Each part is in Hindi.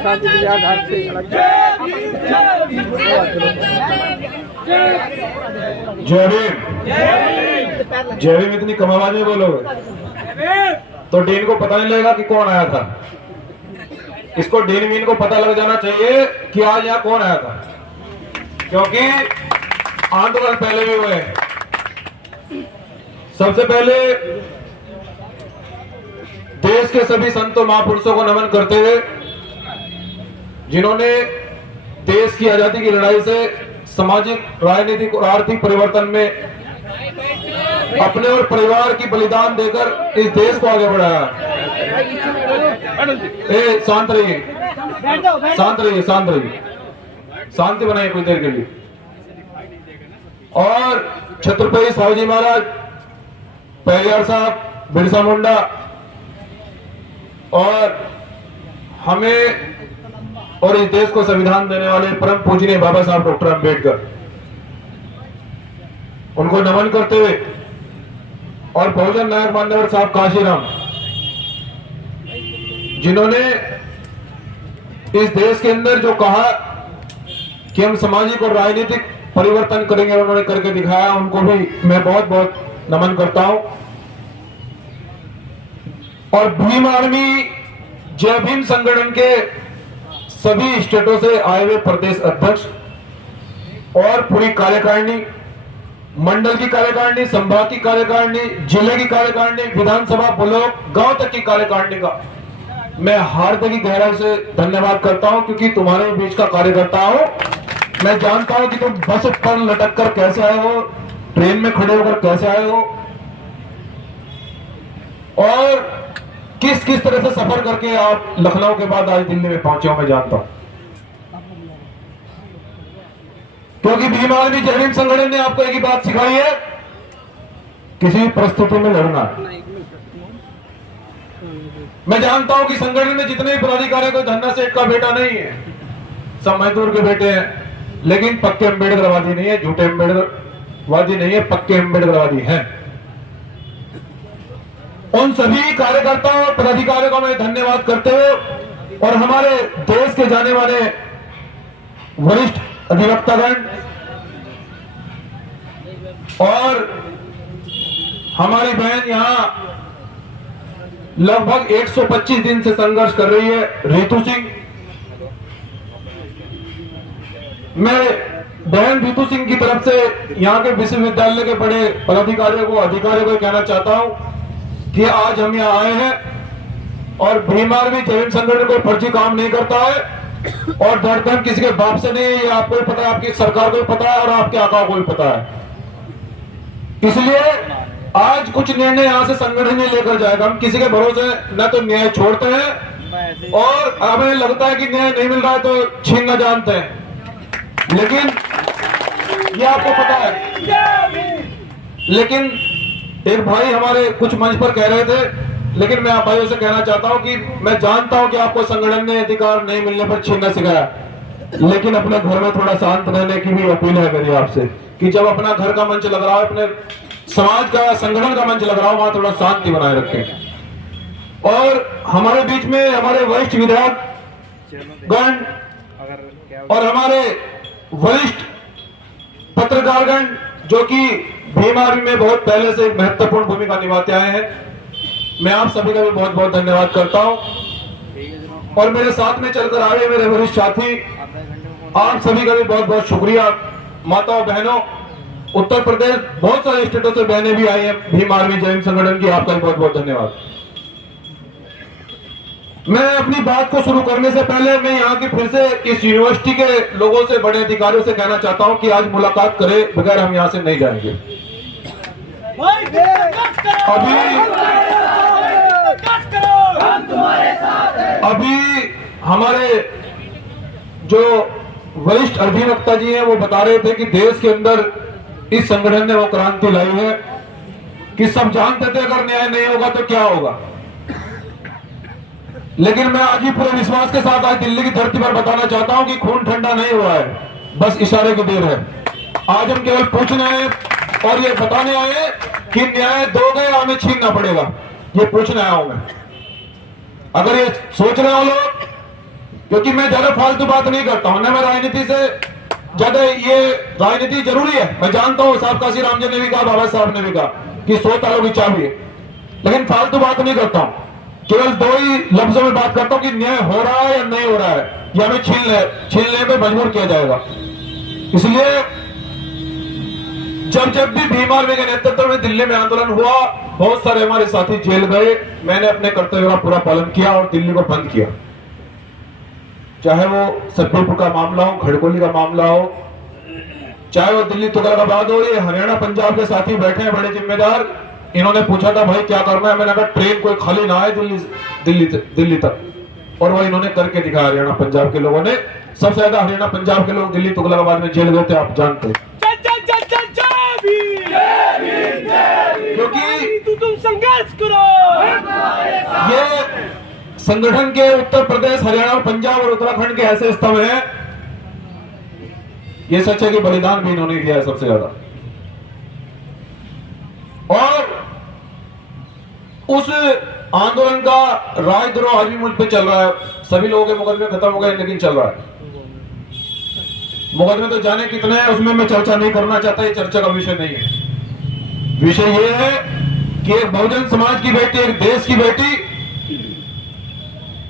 शांति घाट से जय भीम। जय भीम इतनी कम आवाज में बोलोगे तो डीन को पता नहीं लगेगा कि कौन आया था। इसको डीन मीन को पता लग जाना चाहिए कि आज यहाँ कौन आया था, क्योंकि आंदोलन पहले भी हुए। सबसे पहले देश के सभी संतों महापुरुषों को नमन करते हुए, जिन्होंने देश की आजादी की लड़ाई से सामाजिक, राजनीतिक और आर्थिक परिवर्तन में अपने और परिवार की बलिदान देकर इस देश को आगे बढ़ाया। शांत रहिए, शांत रहिए, शांत रहिए, शांति बनाइए कुछ देर के लिए। और छत्रपति शिवाजी महाराज, पेरियार साहब, बिरसा मुंडा और हमें और इस देश को संविधान देने वाले परम पूजनीय बाबा साहब डॉक्टर अंबेडकर, उनको नमन करते हुए, और बहुजन नायक मान्यवर साहब काशीराम, जिन्होंने इस देश के अंदर जो कहा कि हम सामाजिक और राजनीतिक परिवर्तन करेंगे, उन्होंने करके दिखाया। उनको भी मैं बहुत बहुत नमन करता हूं। और भीम आर्मी, जय भीम संगठन के सभी स्टेटों से आए हुए प्रदेश अध्यक्ष और पूरी कार्यकारिणी, मंडल की कार्यकारिणी, संभाग की कार्यकारिणी, जिले की कार्यकारिणी, विधानसभा, ब्लॉक, गांव तक की कार्यकारिणी का मैं हार्दिक गहराई से धन्यवाद करता हूं, क्योंकि तुम्हारे बीच का कार्यकर्ता हूं। मैं जानता हूं कि तुम बस पर लटक कर कैसे आए हो, ट्रेन में खड़े होकर कैसे आए हो, और किस किस तरह से सफर करके आप लखनऊ के बाद आज दिल्ली में पहुंचे हो, मैं जानता हूं। क्योंकि भीम आर्मी जय भीम संगठन ने आपको एक ही बात सिखाई है, किसी परिस्थिति में लड़ना। मैं जानता हूं कि संगठन में जितने भी पदाधिकारी, कोई धन्ना सेठ का बेटा नहीं है, सब मजदूर के बेटे हैं, लेकिन पक्के अम्बेडकरवादी नहीं है, झूठे अम्बेडकरवादी नहीं है, पक्के अम्बेडकरवादी हैं। उन सभी कार्यकर्ताओं और पदाधिकारियों का मैं धन्यवाद करते हुए, और हमारे देश के जाने वाले वरिष्ठ अधिवक्तागण और हमारी बहन यहां लगभग 125 दिन से संघर्ष कर रही है, रितु सिंह। मैं बहन रितु सिंह की तरफ से यहां के विश्वविद्यालय के बड़े पदाधिकारियों को, अधिकारियों को कहना चाहता हूं कि आज हम यहाँ आए हैं और भीम आर्मी जय भीम संगठन कोई फर्जी काम नहीं करता है, और धड़कन किसी के बाप से नहीं है, ये आपको भी पता है, आपकी सरकार को भी पता है और आपके आका को भी पता है। इसलिए आज कुछ निर्णय यहाँ से संगठन ही लेकर जाएगा। हम किसी के भरोसे न तो न्याय छोड़ते हैं, और हमें लगता है कि न्याय नहीं मिल रहा है तो छीनना जानते हैं, लेकिन ये आपको पता है। लेकिन एक भाई हमारे कुछ मंच पर कह रहे थे, लेकिन मैं आप भाइयों से कहना चाहता हूं कि मैं जानता हूं कि आपको संगठन ने अधिकार नहीं मिलने पर छीनना सिखाया, लेकिन अपने घर में थोड़ा शांत रहने की भी अपील है मेरी आपसे, कि जब अपना घर का मंच लग रहा है, अपने समाज का, संगठन का मंच लग रहा हो, वहां थोड़ा शांति बनाए रखें। और हमारे बीच में हमारे वरिष्ठ विधायकगण और हमारे वरिष्ठ पत्रकारगण, जो कि भीम आर्मी में बहुत पहले से महत्वपूर्ण भूमिका निभाते आए हैं, मैं आप सभी का भी बहुत बहुत धन्यवाद करता हूं। और मेरे साथ में चलकर आए मेरे वरिष्ठ साथी, आप सभी का भी बहुत बहुत शुक्रिया। माताओं, बहनों, उत्तर प्रदेश बहुत सारे स्टेटों से बहनें भी आई हैं भीम आर्मी जय भीम संगठन की, आपका भी बहुत बहुत धन्यवाद। मैं अपनी बात को शुरू करने से पहले मैं यहाँ की फिर से इस यूनिवर्सिटी के लोगों से, बड़े अधिकारियों से कहना चाहता हूं कि आज मुलाकात करे बगैर हम यहाँ से नहीं जाएंगे। अभी हमारे जो वरिष्ठ अधिवक्ता जी हैं वो बता रहे थे कि देश के अंदर इस संगठन ने वो क्रांति लाई है कि सब जानते थे अगर न्याय नहीं होगा तो क्या होगा। लेकिन मैं आज ही पूरे विश्वास के साथ आज दिल्ली की धरती पर बताना चाहता हूं कि खून ठंडा नहीं हुआ है, बस इशारे की देर है। आज हम केवल पूछने आए और ये बताने आए कि न्याय दोगे या हमें छीनना पड़ेगा, ये पूछने आया हूं मैं। अगर ये सोच रहे हो लोग क्योंकि मैं ज्यादा फालतू बात नहीं करता हूं ना, मैं राजनीति से ज्यादा, ये राजनीति जरूरी है, मैं जानता हूं, साहब काशी राम जी ने भी कहा, बाबा साहब ने भी कहा कि 100 तालों की चाबी है, लेकिन फालतू बात नहीं करता हूं। केवल 2 ही लफ्जों में बात करता हूं कि न्याय हो रहा है या नहीं हो रहा है, या हमें छीनने पे मजबूर किया जाएगा। इसलिए जब भी भीम आर्मी के नेतृत्व में दिल्ली में आंदोलन हुआ, बहुत सारे हमारे साथी जेल गए, मैंने अपने कर्तव्य का पूरा पालन किया और दिल्ली को बंद किया। चाहे वो सतपुर का मामला हो, खड़कोली का मामला हो, चाहे वो दिल्ली तुगलकाबाद हो, ये हरियाणा पंजाब के साथी बैठे हैं बड़े जिम्मेदार, इन्होंने पूछा था भाई क्या करना है, मैंने कहा ट्रेन कोई खाली ना आए दिल्ली तक, और वो इन्होंने करके दिखाया। हरियाणा पंजाब के लोगों ने, सबसे ज्यादा हरियाणा पंजाब के लोग दिल्ली तुगलकाबाद में जेल गए थे, आप जानते हैं, क्योंकि तुम संघर्ष करो। ये संगठन के उत्तर प्रदेश, हरियाणा, पंजाब और उत्तराखंड के ऐसे स्तंभ हैं, ये सच है कि बलिदान भी इन्होंने दिया है सबसे ज्यादा। और उस आंदोलन का राजद्रोह आज भी मुल्क पे चल रहा है, सभी लोगों के मुकदमे खत्म हो गए लेकिन चल रहा है। मुकदमे तो जाने कितने हैं, उसमें मैं चर्चा नहीं करना चाहता, ये चर्चा का विषय नहीं है। विषय ये है कि एक बहुजन समाज की बेटी, एक देश की बेटी,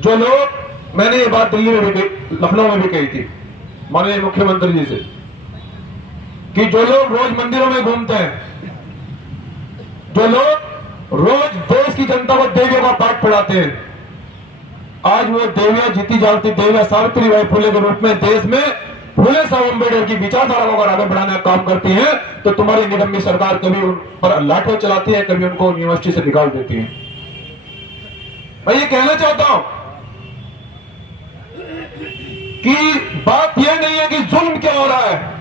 जो लोग, मैंने ये बात दिल्ली में भी, लखनऊ में भी कही थी माननीय मुख्यमंत्री जी से, कि जो लोग रोज मंदिरों में घूमते हैं, जो लोग रोज देश की जनता को देवियों का पाठ पढ़ाते हैं, आज वो देवियां, जीती जागती देवियां सावित्रीबाई फुले के रूप में देश में फुले साहब अम्बेडकर की विचारधारा को आगे बढ़ाने का काम करती है, तो तुम्हारी निगम्मी सरकार कभी उन पर लाठियां चलाती है, कभी उनको यूनिवर्सिटी से निकाल देती है। मैं ये कहना चाहता हूं कि बात यह नहीं है कि जुल्म क्या हो रहा है,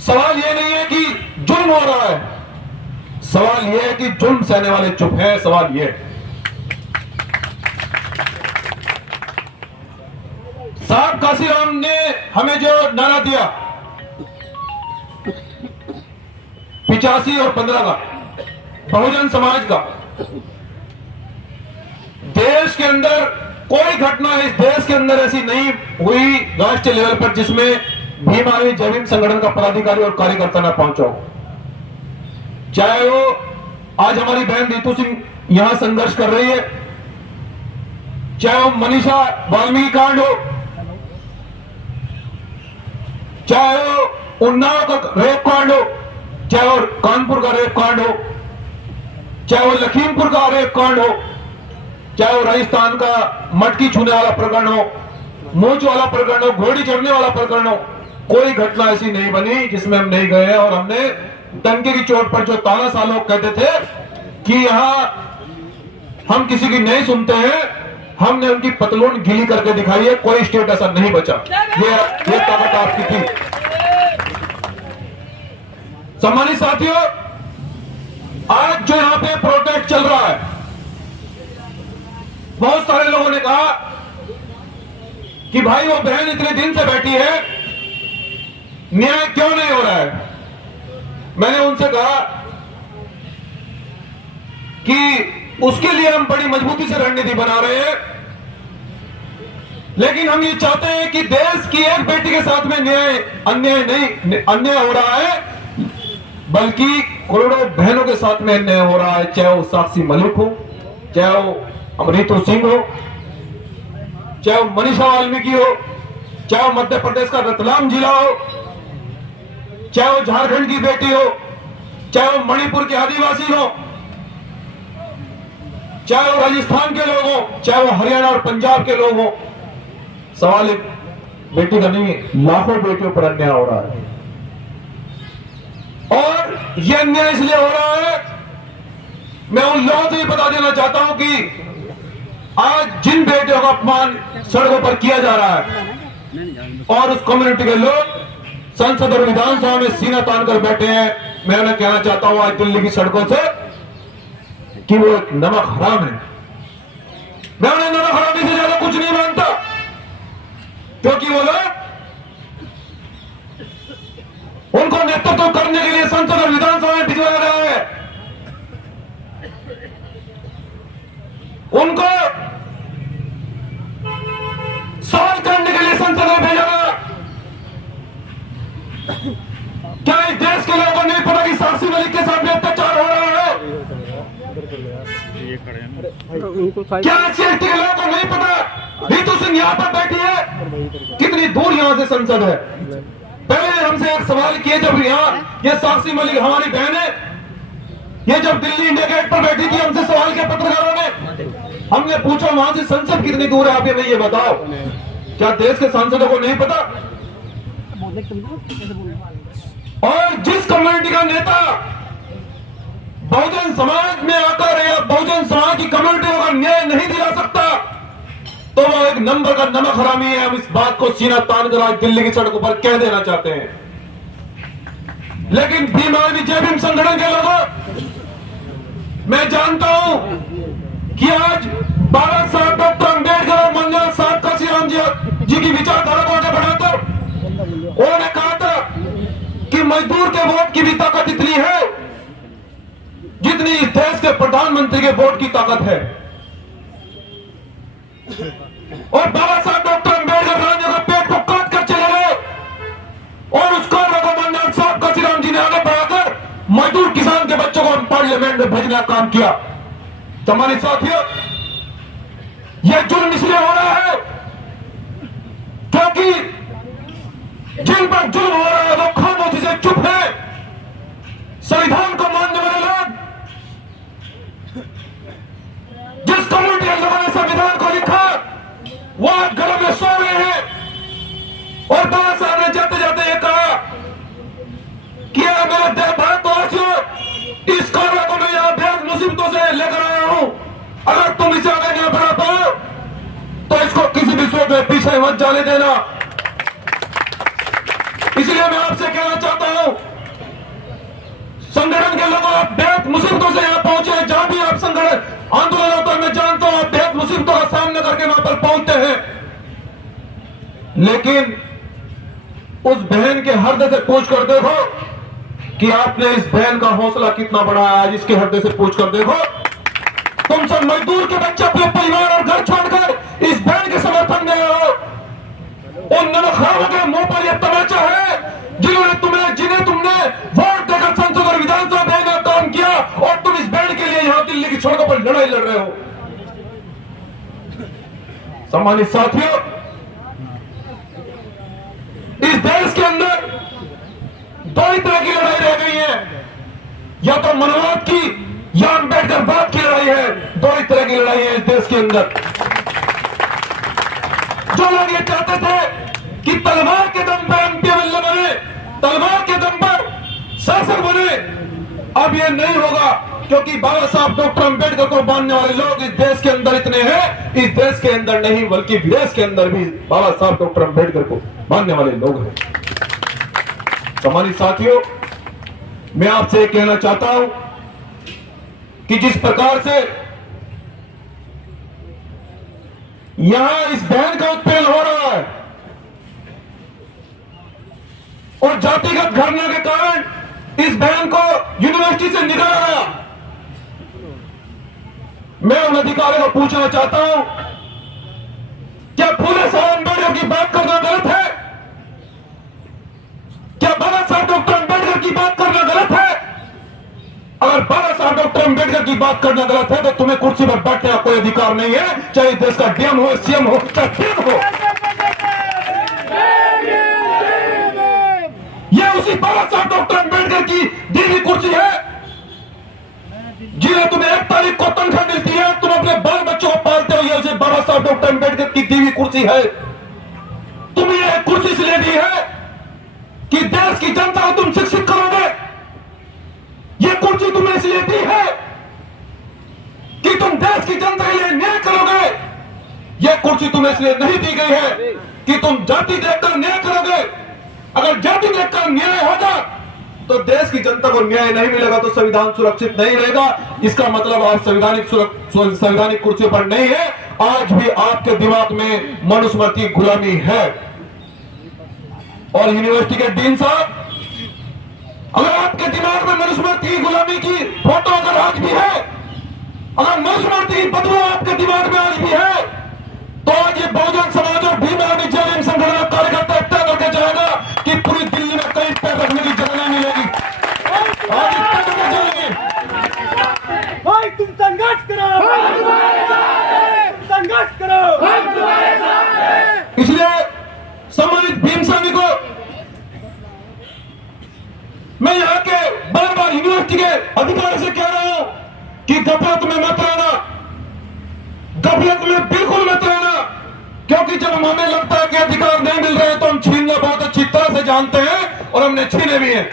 सवाल यह नहीं है कि जुल्म हो रहा है, सवाल यह है कि जुल्म सहने वाले चुप हैं। सवाल यह, साहब काशीराम ने हमें जो नारा दिया 85 और 15 का, बहुजन समाज का, देश के अंदर कोई घटना इस देश के अंदर ऐसी नहीं हुई राष्ट्रीय लेवल पर जिसमें भीम आर्मी जय भीम संगठन का पदाधिकारी और कार्यकर्ता न पहुंचा हो। चाहे वो आज हमारी बहन रितु सिंह यहां संघर्ष कर रही है, चाहे वो मनीषा वाल्मीकि कांड हो, चाहे वो उन्नाव का रेप कांड हो, चाहे वो कानपुर का रेप कांड हो, चाहे वो लखीमपुर का रेप कांड हो, चाहे वो राजस्थान का मटकी छूने वाला प्रकरण हो, मूंछ वाला प्रकरण हो, घोड़ी चढ़ने वाला प्रकरण हो, कोई घटना ऐसी नहीं बनी जिसमें हम नहीं गए। और हमने डंके की चोट पर, जो तानाशाह लोग कहते थे कि यहां हम किसी की नहीं सुनते हैं, हमने उनकी पतलून गीली करके दिखाई है, कोई स्टेट ऐसा नहीं बचा। ये ताकत आपकी थी। सम्मानित साथियों, आज जो यहां पे प्रोटेस्ट चल रहा है, बहुत सारे लोगों ने कहा कि भाई वो बहन इतने दिन से बैठी है, न्याय क्यों नहीं हो रहा है। मैंने उनसे कहा कि उसके लिए हम बड़ी मजबूती से रणनीति बना रहे हैं, लेकिन हम ये चाहते हैं कि देश की एक बेटी के साथ में अन्याय हो रहा है, बल्कि करोड़ों बहनों के साथ में अन्याय हो रहा है, चाहे वो साक्षी मलिक हो, चाहे वो रितु सिंह हो, चाहे वो मनीषा वाल्मीकि हो, चाहे वो मध्य प्रदेश का रतलाम जिला हो, चाहे वो झारखंड की बेटी हो, चाहे वो मणिपुर के आदिवासी हो, चाहे वो राजस्थान के लोग हो, चाहे वो हरियाणा और पंजाब के लोग हो। सवाल एक बेटी का नहीं, लाखों बेटियों पर अन्याय हो रहा है। और यह अन्याय इसलिए हो रहा है, मैं उन लोगों से भी बता देना चाहता हूं कि आज जिन बेटियों का अपमान सड़कों पर किया जा रहा है और उस कम्युनिटी के लोग संसद और विधानसभा में सीना तान कर बैठे हैं, मैं उन्हें कहना चाहता हूं आज दिल्ली की सड़कों से कि वो एक नमक हराम है। मैं उन्हें नमक हरामी से ज्यादा कुछ नहीं मानता, क्योंकि वो लोग उनको नेतृत्व करने के लिए संसद और विधानसभा में भिजवाया गया है। उनको क्या CST के लोगों को नहीं पता रीतू सिंह यहाँ पर बैठी है? कितनी दूर यहाँ से संसद है? पहले हमसे एक सवाल किए, जब यहाँ ये साक्षी मलिक हमारी बहन है, ये जब दिल्ली इंडिया गेट पर बैठी थी, हमसे सवाल किया पत्रकारों ने, हमने पूछा वहां से संसद कितनी दूर है, आप ये बताओ। क्या देश के सांसदों को नहीं पता? और जिस कम्युनिटी का नेता बहुजन समाज में आकर या बहुजन समाज की कम्युनिटियों का न्याय नहीं दिला सकता, तो वो एक नंबर का नमक हरामी है। हम इस बात को सीना तान कर आज दिल्ली की सड़कों पर कह देना चाहते हैं। लेकिन भीम आर्मी जय भीम संगठन के लोगों, मैं जानता हूं कि आज बाबा साहब डॉक्टर अम्बेडकर और मंगल साहब काशीराम जी की विचारधारा को आगे बढ़ाकर उन्होंने कहा था कि मजदूर के वोट की भी ताकत इतनी है जितनी इस देश के प्रधानमंत्री के वोट की ताकत है। और बाबा साहब डॉक्टर अम्बेडकर गांधी का पेट को काट कर चले गए और उसको मंगल साहब काशीराम जी ने आगे बढ़ाकर मजदूर किसान के बच्चों को पार्लियामेंट में भेजने का काम किया। सम्मानित साथियों, यह जुर्म इसलिए हो रहा है क्योंकि जिन पर जुर्म हो रहा है वो खामोशी से चुप है। संविधान को मानने वाले लोग, जिस कम्युनिटी के लोगों ने संविधान को लिखा, वो आज घरों में सो रहे हैं। और बाबा साहब ने जाते जाते ये कहा कि मेरे भारतवासियों, इस कार्य को मैं यहां बेहद मुसीबतों से लेकर आया हूं। अगर तुम इसे आगे नहीं बढ़ा पाओ तो इसको किसी भी सूरत में पीछे मत जाने देना। इसलिए मैं आपसे कहना चाहता हूं, संगठन के लोगों, आप बेहद मुसीबतों से यहां पहुंचे। जहां भी आप संगठन आंदोलन होता है, मैं जानता हूं आप बेहद मुसीबतों का सामना करके वहां पर पहुंचते हैं। लेकिन उस बहन के हृदय से पूछ कर देखो कि आपने इस बहन का हौसला कितना बढ़ाया। आज इसके हृदय से पूछ कर देखो, तुम सब मजदूर के बच्चे अपने परिवार और घर छोड़कर इस बहन के समर्थन में हो। उन नमखानों के मुंह पर यह तमाचा है जिन्हें तुमने वोट देकर संसद और विधानसभा भेजने का काम किया, और तुम इस बहन के लिए यहां दिल्ली की सड़कों पर लड़ाई लड़ रहे हो। सम्मानित साथियों, इस देश के अंदर दो ही तरह की लड़ाई रह गई है, या तो मनवाद की या अम्बेडकरवाद की लड़ाई है। दो ही तरह की लड़ाई है इस देश के अंदर। जो लोग ये चाहते थे कि तलवार के दम पर MP बने, तलवार के दम पर शासक बने, अब ये नहीं होगा, क्योंकि बाबा साहब डॉक्टर अम्बेडकर को मानने वाले लोग इस देश के अंदर इतने हैं। इस देश के अंदर नहीं बल्कि विदेश के अंदर भी बाबा साहब डॉक्टर अम्बेडकर को मानने वाले लोग हैं। सम्मानित साथियों, मैं आपसे कहना चाहता हूं कि जिस प्रकार से यहां इस बहन का उत्पीड़न हो रहा है और जातिगत घटना के कारण इस बहन को यूनिवर्सिटी से निकाला गया, मैं उन अधिकारियों को पूछना चाहता हूं, क्या फूले साहब अम्बेडकर की बात करना गलत है? क्या बाबा साहब डॉक्टर अम्बेडकर की बात करना गलत है? अगर बाबा साहब डॉक्टर अम्बेडकर की बात करना गलत है तो तुम्हें कुर्सी पर बैठने का कोई अधिकार नहीं है, चाहे देश का DM हो, CM हो, चाहे PM हो। यह उसी बाबा साहब डॉक्टर अम्बेडकर की दी हुई कुर्सी है जिन्हें तुम्हें 1 तारीख को तनख्वाह मिलती है, तुम अपने बाल बच्चों को पालते हो। यह उसी बाबा साहब डॉक्टर अम्बेडकर की दी हुई कुर्सी है। तुम्हें यह कुर्सी इसलिए दी है कि देश की जनता को तुम शिक्षित करोगे। यह कुर्सी तुम्हें इसलिए दी है कि तुम देश की जनता के लिए न्याय करोगे। यह कुर्सी तुम्हें इसलिए नहीं दी गई है कि तुम जाति देखकर न्याय करोगे। अगर जाति देखकर न्याय होगा तो देश की जनता को न्याय नहीं मिलेगा, तो संविधान सुरक्षित नहीं रहेगा। इसका मतलब आप संवैधानिक कुर्सी पर नहीं है। आज भी आपके दिमाग में मनुस्मृति गुलामी है। और यूनिवर्सिटी के डीन साहब, अगर आपके दिमाग में मनुस्मृति की गुलामी की फोटो अगर आज भी है, अगर मनुस्मृति की बदबू आपके दिमाग में आज भी है, तो आज ये बहुजन समाज और भीम आर्मी जय भीम संगठन का कार्यकर्ता तय करके जाएगा कि पूरी दिल्ली में कहीं पैर रखने की जगह नहीं मिलेगी। आज तय करके जाएंगे। संघर्ष करो, संघर्ष करो। इसलिए सम्मानित भीम सैनिकों, मैं यहाँ के बार बार यूनिवर्सिटी के अधिकारी से कह रहा हूं कि गफलत में मत रहना, गफलत में बिल्कुल मत रहना, क्योंकि जब हमें लगता है कि अधिकार नहीं मिल रहे तो हम छीनना बहुत अच्छी तरह से जानते हैं और हमने छीने भी हैं।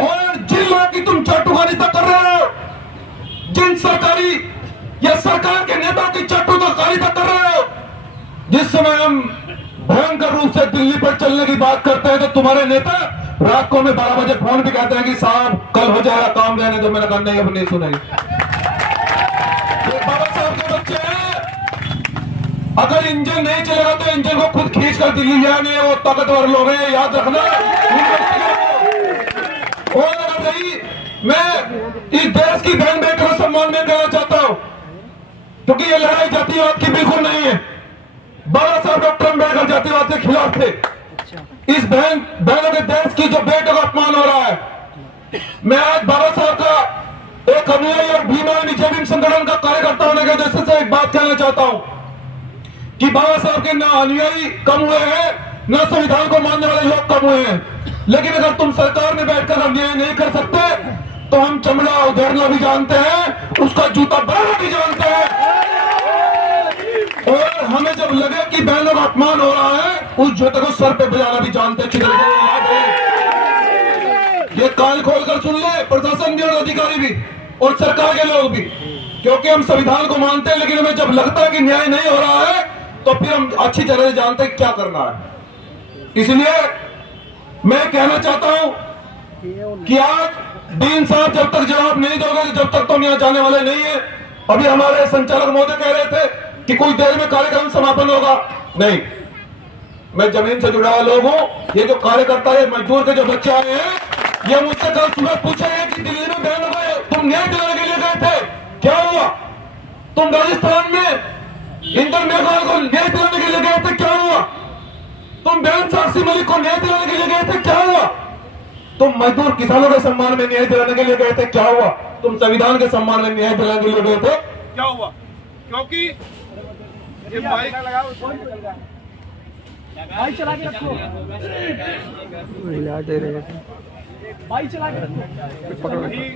और जिन लोगों की तुम चाटुकारिता कर रहे हो, जिन सरकारी या सरकार के नेताओं की चाटुकारिता कर रहे हो, जिस समय हम भयंकर रूप से दिल्ली पर चलने की बात करते हैं तो तुम्हारे नेता रात को में 12 बजे फोन भी कहते हैं कि साहब कल हो जाएगा काम, रहने दो। मैंने कहा नहीं, अब नहीं सुनेंगे। बाबा साहब के बच्चे हैं, अगर इंजन नहीं चलेगा तो इंजन को खुद खींच कर दिल्ली जाने, वो ताकतवर लोग हैं, याद रखना। और अगर नहीं, मैं इस देश की बहन बेटियों को सम्मान में करना चाहता हूं, क्योंकि ये लड़ाई जातिवाद की बिल्कुल नहीं है। बाबा साहब डॉक्टर अम्बेडकर जातिवाद के खिलाफ थे। इस बहनों के देश की जो बेटों का अपमान हो रहा है, मैं आज बाबा साहब का एक अनुयायी और भीम संगठन का कार्यकर्ता होने के वजह से एक बात कहना चाहता हूं कि बाबा साहब के ना अनुयायी कम हुए हैं, ना संविधान को मानने वाले लोग कम हुए हैं। लेकिन अगर तुम सरकार में बैठकर अन्याय नहीं कर सकते तो हम चमड़ा उधेड़ना भी जानते हैं, उसका जूता बनाना भी जानते हैं। और हमें जब लगे कि बहनों का अपमान हो रहा है, उस जूते को सर पे बजाना भी जानते हैं। ये कान खोलकर सुन ले, प्रशासन भी और अधिकारी भी और सरकार के लोग भी, क्योंकि हम संविधान को मानते हैं, लेकिन हमें जब लगता है कि न्याय नहीं हो रहा है तो फिर हम अच्छी तरह से जानते हैं क्या करना है। इसलिए मैं कहना चाहता हूं कि आज डीन साहब जब तक जवाब नहीं दोगे, जब तक तुम यहां जाने वाले नहीं है। अभी हमारे संचालक महोदय कह रहे थे कि कुछ देर में कार्यक्रम समापन होगा। नहीं, मैं जमीन से जुड़ा हुआ लोग हूं। ये जो कार्यकर्ता है, मजदूर के जो बच्चे आए हैं, ये मुझसे कल सुबह पूछे हैं कि दिल्ली में बहनों को तुम न्याय दिलाने के लिए गए थे, क्या हुआ? तुम राजस्थान में इंदर मेघवाल को न्याय दिलाने के लिए गए थे, क्या हुआ? तुम बहन साक्षी मलिक को न्याय दिलाने के लिए गए थे, क्या हुआ? तुम मजदूर किसानों के सम्मान में न्याय दिलाने के लिए गए थे, क्या हुआ? तुम संविधान के सम्मान में न्याय दिलाने के लिए गए थे, क्या हुआ? क्योंकि ये बाइक भाई चला के रखो, भाई चला के रखो। वही